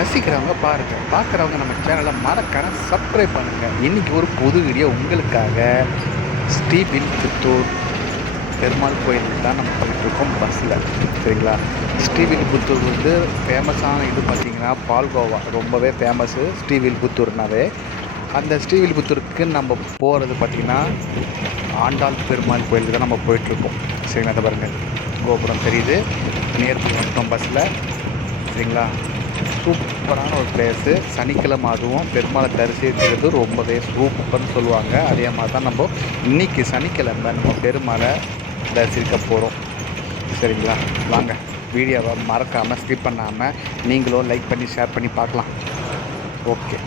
ரசிக்கிறவங்க பாருங்கள் பார்க்குறவங்க நம்ம சேனலை மறக்காம சப்ஸ்கிரைப் பண்ணுங்கள் இன்றைக்கி ஒரு புது வீடியோ உங்களுக்காக ஸ்ரீபில் புத்தூர் பெருமாள் கோயிலுக்கு தான் நம்ம போயிட்டுருக்கோம் பஸ்ஸில் சரிங்களா? ஸ்ரீவில்புத்தூர் வந்து ஃபேமஸான இது பார்த்திங்கன்னா பால்கோவா ரொம்பவே ஃபேமஸ்ஸு ஸ்ரீவில்புத்தூர்னாவே அந்த ஸ்ரீவில்புத்தூருக்கு நம்ம போகிறது பார்த்திங்கன்னா ஆண்டாள் பெருமாள் கோயிலுக்கு தான் நம்ம போயிட்டுருக்கோம். சரிங்களா? அதை பாருங்கள் கோபுரம் தெரியுது. நேர்த்தி வந்துட்டோம் பஸ்ஸில் சரிங்களா? சூப்பரான ஒரு பிளேஸு சனிக்கிழமை அதுவும் பெருமாளை தரிசிக்கிறது ரொம்பவே சூப்பர்னு சொல்லுவாங்க. அதே மாதிரி தான் நம்ம இன்னைக்கு சனிக்கிழமை நம்ம பெருமாளை தரிசிக்க போகிறோம் சரிங்களா? வாங்க. வீடியோவை மறக்காமல் ஸ்கிப் பண்ணாமல் நீங்களும் லைக் பண்ணி ஷேர் பண்ணி பார்க்கலாம். ஓகே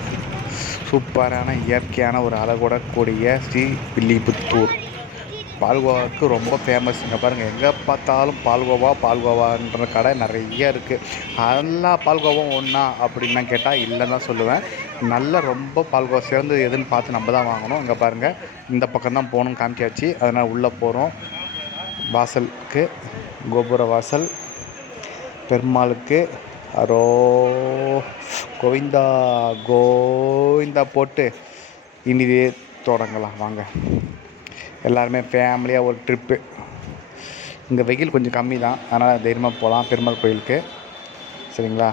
சூப்பரான இயற்கையான ஒரு அழகோட கூடிய ஸ்ரீ வில்லிபுத்தூர். பால்கோவாவுக்கு ரொம்ப ஃபேமஸ் இங்கே பாருங்கள் எங்கே பார்த்தாலும் பால்கோவா பால்கோவான்ற கடை நிறைய இருக்குது எல்லா பால்கோவாவும் ஒன்றா அப்படின்னா கேட்டால் இல்லைன்னு தான் சொல்லுவேன். நல்ல ரொம்ப பால்கோவா சிறந்தது எதுன்னு பார்த்து நம்ம தான் வாங்கணும். இங்கே பாருங்கள் இந்த பக்கம் தான் போகணும் காமிக்காச்சு அதனால் உள்ளே போகிறோம் வாசலுக்கு கோபுர வாசல் பெருமாளுக்கு அரோ கோவிந்தா கோவிந்தா போட்டு இனிதே தொடங்கலாம். வாங்க. எல்லாருமே ஃபேமிலியாக ஒரு ட்ரிப்பு இங்கே வெயில் கொஞ்சம் கம்மி தான் அதனால் தைரியமாக போகலாம் பெருமாள் கோயிலுக்கு. சரிங்களா?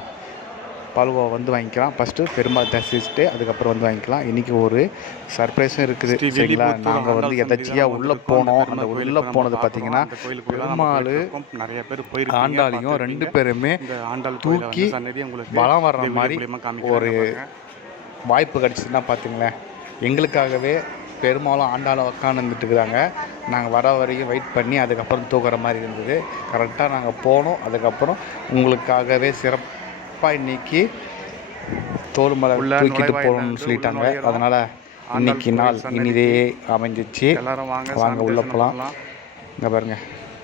பால்கோவா வந்து வாங்கிக்கலாம். ஃபஸ்ட்டு பெருமாள் தரிசிச்சுட்டு அதுக்கப்புறம் வந்து வாங்கிக்கலாம். இன்றைக்கி ஒரு சர்ப்ரைஸும் இருக்குது. சரிங்களா? நாங்கள் வந்து எதாச்சியாக உள்ளே போனோம். அந்த உள்ளே போனது பார்த்தீங்கன்னா பெருமாள். நிறைய பேர் போயிருப்பீங்க, ஆண்டாளையும் ரெண்டு. பேருமே ஆண்டாள் தூக்கி வலம் வர்ற மாதிரி ஒரு. வாய்ப்பு கிடச்சிதுன்னா பார்த்துங்களேன். எங்களுக்காகவே பெரும்பாலும் ஆண்டாளம் உட்காந்துட்டு இருக்கிறாங்க நாங்கள் வர வரையும் வெயிட் பண்ணி அதுக்கப்புறம் தூக்குற மாதிரி இருந்தது. கரெக்டாக நாங்கள் போனோம். அதுக்கப்புறம் உங்களுக்காகவே சிறப்பாக இன்னைக்கு தோல்மலை உள்ள தூக்கிட்டு போகணும்னு சொல்லிட்டாங்க. அதனால் இன்னைக்கு நாள் இனிதே அமைஞ்சிச்சு. எல்லாரும் வாங்க உள்ளே போகலாம். இங்கே பாருங்க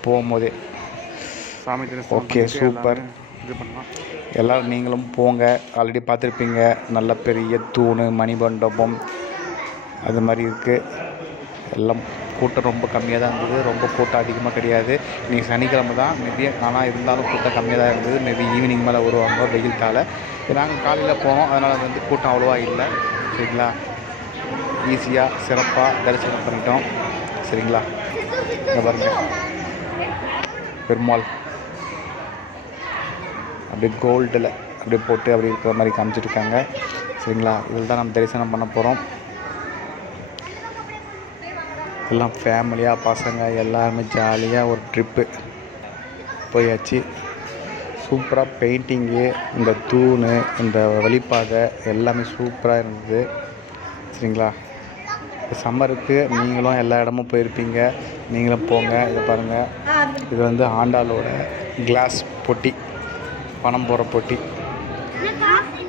போகும்போதே. Okay, super. எல்லோரும் நீங்களும் போங்க. ஆல்ரெடி பார்த்துருப்பீங்க. நல்ல பெரிய தூண் மணிமண்டபம். அது மாதிரி இருக்குது எல்லாம் கூட்டம் ரொம்ப கம்மியாக தான் இருந்தது. ரொம்ப கூட்டம் அதிகமாக கிடையாது. இன்றைக்கி சனிக்கிழமை தான். மேபி ஆனால் இருந்தாலும் கூட்டம் கம்மியாக தான் இருந்தது. மேபி ஈவினிங் மேலே வருவாங்க வெயில் காலை நாங்கள் காலையில் போனோம். அதனால் வந்து கூட்டம் அவ்வளோவா இல்லை. சரிங்களா? ஈஸியாக சிறப்பாக தரிசனம் பண்ணிட்டோம். சரிங்களா? இந்த பாருங்க. பெருமாள். அப்படியே கோல்டில் அப்படியே போட்டு அப்படி இருக்கிற மாதிரி காமிச்சிருக்காங்க சரிங்களா? இதில் தான் நம்ம தரிசனம் பண்ண போகிறோம் எல்லாம் ஃபேமிலியாக பசங்க எல்லாருமே ஜாலியாக ஒரு ட்ரிப்பு போயாச்சு. சூப்பராக பெயிண்டிங்கு இந்த தூண் இந்த வழிப்பாதை எல்லாமே சூப்பராக இருந்தது. சரிங்களா? சம்மருக்கு நீங்களும் எல்லா இடமும் போயிருப்பீங்க. நீங்களும் போங்க இதை பாருங்கள் இது வந்து ஆண்டாளோட கிளாஸ் பொட்டி பணம் போடுற பொட்டி.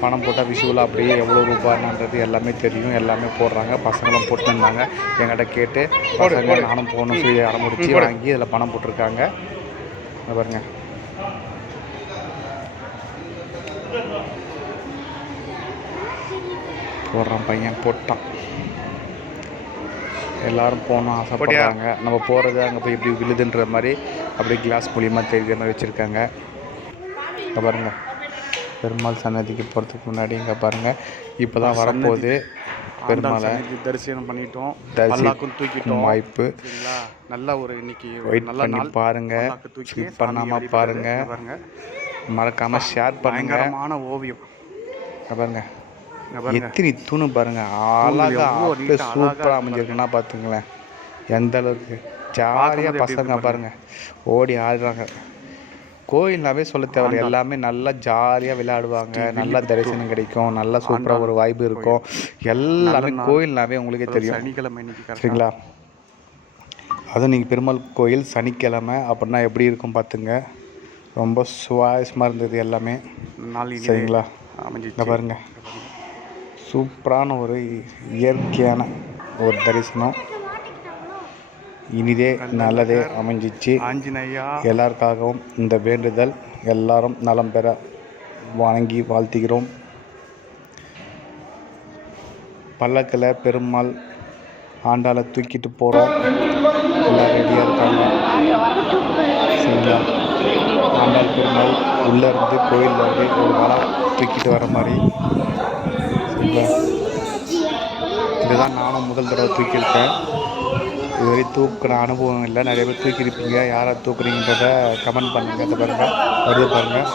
பணம் போட்டால் விஷுவலாக அப்படியே எவ்வளோ ரூபாய்ன்றது எல்லாமே தெரியும். எல்லாமே போடுறாங்க. பசங்களும் போட்டுருந்தாங்க. என்கிட்ட கேட்டு பசங்க நானும் போகணும் சொல்லி அடமுடிச்சு வாங்கி இதில் பணம் போட்டிருக்காங்க. பாருங்க. போடுறான் பையன் போட்டான். எல்லாரும் போகணும் ஆசைப்படுறாங்க. நம்ம போகிறது அங்கே போய் எப்படி விழுதுன்ற மாதிரி அப்படியே கிளாஸ் மூலியமாக தெரிகிற மாதிரி வச்சுருக்காங்க. பாருங்கள் பாருங்க. பெருமாள் சன்னதிக்கு போகிறதுக்கு முன்னாடி இங்கே பாருங்க. இப்போ தான் வரப்போகுது. பெருமாளை தரிசனம் பண்ணிட்டோம். பல்லாக்கும் தூக்கிட்டோம். வாய்ப்பு நல்ல ஒரு இன்னைக்கு வெயிட் நல்ல பண்ணி நாள். பாருங்க. பல்லாக்கு தூக்கி ஸ்கிப் பண்ணாமல் வழிபடுறது. பாருங்க. இங்க பாருங்க. மறக்காம ஷேர் பண்ணுங்க. பயங்கரமான ஓவியம். பாருங்க. எத்தனை தூணு பாருங்க. அழகா சூப்பராக அமைஞ்சிருக்குன்னா பார்த்துங்களேன் எந்த அளவுக்கு ஜாலியாக பசங்க பாருங்க. ஓடி ஆடுறாங்க. கோயில்னாவே சொல்ல தேவையில்ல. எல்லாமே நல்லா ஜாலியாக விளையாடுவாங்க. நல்லா தரிசனம் கிடைக்கும். நல்லா சூப்பராக ஒரு வாய்ப்பு இருக்கும். எல்லாமே. கோயில்னாவே உங்களுக்கே தெரியும். சனிக்கிழமை சரிங்களா? அதுவும் நீங்கள் பெருமாள் கோயில் சனிக்கிழமை. அப்படின்னா எப்படி இருக்கும் பார்த்துங்க. ரொம்ப சுவாரஸ்யமாக இருந்தது எல்லாமே. சரிங்களா? அமைஞ்சிச்சு. இங்கே பாருங்க. சூப்பரான ஒரு இயற்கையான ஒரு தரிசனம். இனிதே நல்லதே அமைஞ்சிச்சு. ஆஞ்சநேயா. எல்லாருக்காகவும் இந்த வேண்டுதல் எல்லாரும் நலம் பெற வணங்கி வாழ்த்துகிறோம். பல்லக்கில் பெருமாள் ஆண்டாளை தூக்கிட்டு போகிறோம் எல்லாம் ரெடியாக இருக்காங்க. சரிங்களா? ஆண்டாள் பெருமாள் உள்ளே இருந்து கோயிலில் இருந்து ஒரு வலை தூக்கிட்டு வர மாதிரி. சரிங்களா? இதுதான் நானும் முதல் தடவை தூக்கியிருக்கேன். இதுவரை தூக்குன அனுபவம் இல்லை. நிறைய பேர் தூக்கியிருப்பீங்க. யாரை தூக்குறீங்கன்றத கமெண்ட் பண்ணுங்கள் அதை பாருங்கள் வருது பாருங்கள்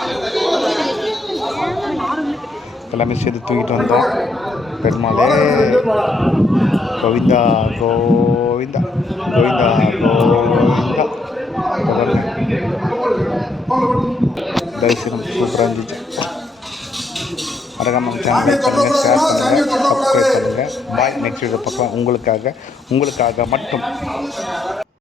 எல்லாமே சேர்த்து தூக்கிட்டு வந்தோம். பெருமாளே கோவிந்தா கோவிந்தா கோவிந்தா கோவிந்தா. தரிசனம் சூப்பராக இருந்துச்சு. மறக்காம நம்ம சேனல் பண்ணுங்கள் ஷேர் பண்ணுங்கள் சப்ஸ்கிரைப் பண்ணுங்கள் பாய் நெக்ஸ்ட் வீடியோ பார்க்கலாம். உங்களுக்காக உங்களுக்காக மட்டும்.